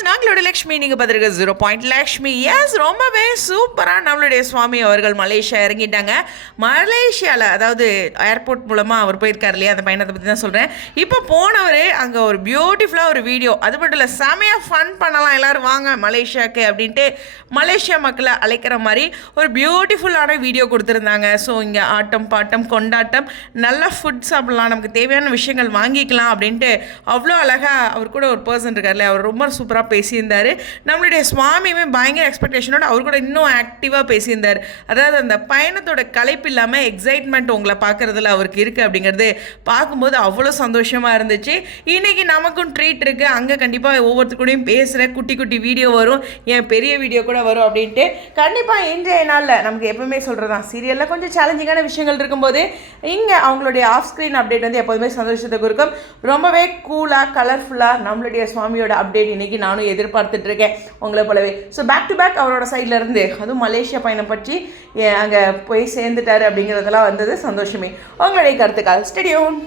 Viewers நாங்களோட Lakshmi நீங்கள் பார்த்துருக்க zero point Lakshmi S ரொம்பவே சூப்பராக நம்மளுடைய சுவாமி அவர்கள் மலேசியா இறங்கிட்டாங்க. மலேசியாவில் அதாவது ஏர்போர்ட் மூலமாக அவர் போயிருக்கார் இல்லையா அந்த பயணத்தை பற்றி தான் சொல்கிறேன் இப்போ போனவர் அங்கே ஒரு பியூட்டிஃபுல்லாக ஒரு வீடியோ அது மட்டும் இல்லை செமையாக ஃபன் பண்ணலாம் எல்லோரும் வாங்க மலேசியாவுக்கு அப்படின்ட்டு மலேசியா மக்களை அழைக்கிற மாதிரி ஒரு பியூட்டிஃபுல்லான வீடியோ கொடுத்துருந்தாங்க. ஸோ இங்கே ஆட்டம் பாட்டம் கொண்டாட்டம் நல்ல ஃபுட் சாப்பிட்லாம் நமக்கு தேவையான விஷயங்கள் வாங்கிக்கலாம் அப்படின்ட்டு அவ்வளோ அழகாக அவர் கூட ஒரு பர்சன் இருக்கார்ல அவர் ரொம்ப சூப்பராக பேசியிருந்தார். நம்மளுடைய சுவாமியுமே பயங்கர எக்ஸ்பெக்டேஷனோட அவர் கூட இன்னும் ஆக்டிவாக பேசியிருந்தார். அதாவது அந்த பயணத்தோட கலைப்பு இல்லாமல் எக்ஸைட்மெண்ட் உங்களை பார்க்குறதுல அவருக்கு இருக்குது அப்படிங்கிறது பார்க்கும்போது அவ்வளோ சந்தோஷமாக இருந்துச்சு. இன்றைக்கி நமக்கும் ட்ரீட் இருக்குது அங்கே கண்டிப்பாக ஒவ்வொருத்தருக்கூடையும் பேசுகிற குட்டி குட்டி வீடியோ வரும். என் பெரிய வீடியோ கூட வரும் அப்படின்ட்டு. கண்டிப்பாக இன்றைய நாளில் நமக்கு எப்பவுமே சொல்கிறது தான் சீரியலில் கொஞ்சம் சேலஞ்சிங்கான விஷயங்கள் இருக்கும்போது இங்கே அவங்களுடைய ஆஃப் ஸ்க்ரீன் அப்டேட் வந்து எப்போதுமே சந்தோஷத்தை கொடுக்கும். ரொம்பவே கூலாக கலர்ஃபுல்லாக நம்மளுடைய சுவாமியோட அப்டேட் இன்றைக்கி நானும் எதிர்பார்த்துட்டு இருக்கேன் உங்களை போலவே. ஸோ பேக் டு பேக் அவரோட சைட்ல இருந்து அதுவும் மலேசியா பயணம் பற்றி அங்கே போய் சேர்ந்துட்டாரு அப்படிங்கிறதெல்லாம் வந்தது சந்தோஷமே. உங்களுடைய கருத்துக்காக ஸ்டெடியோன்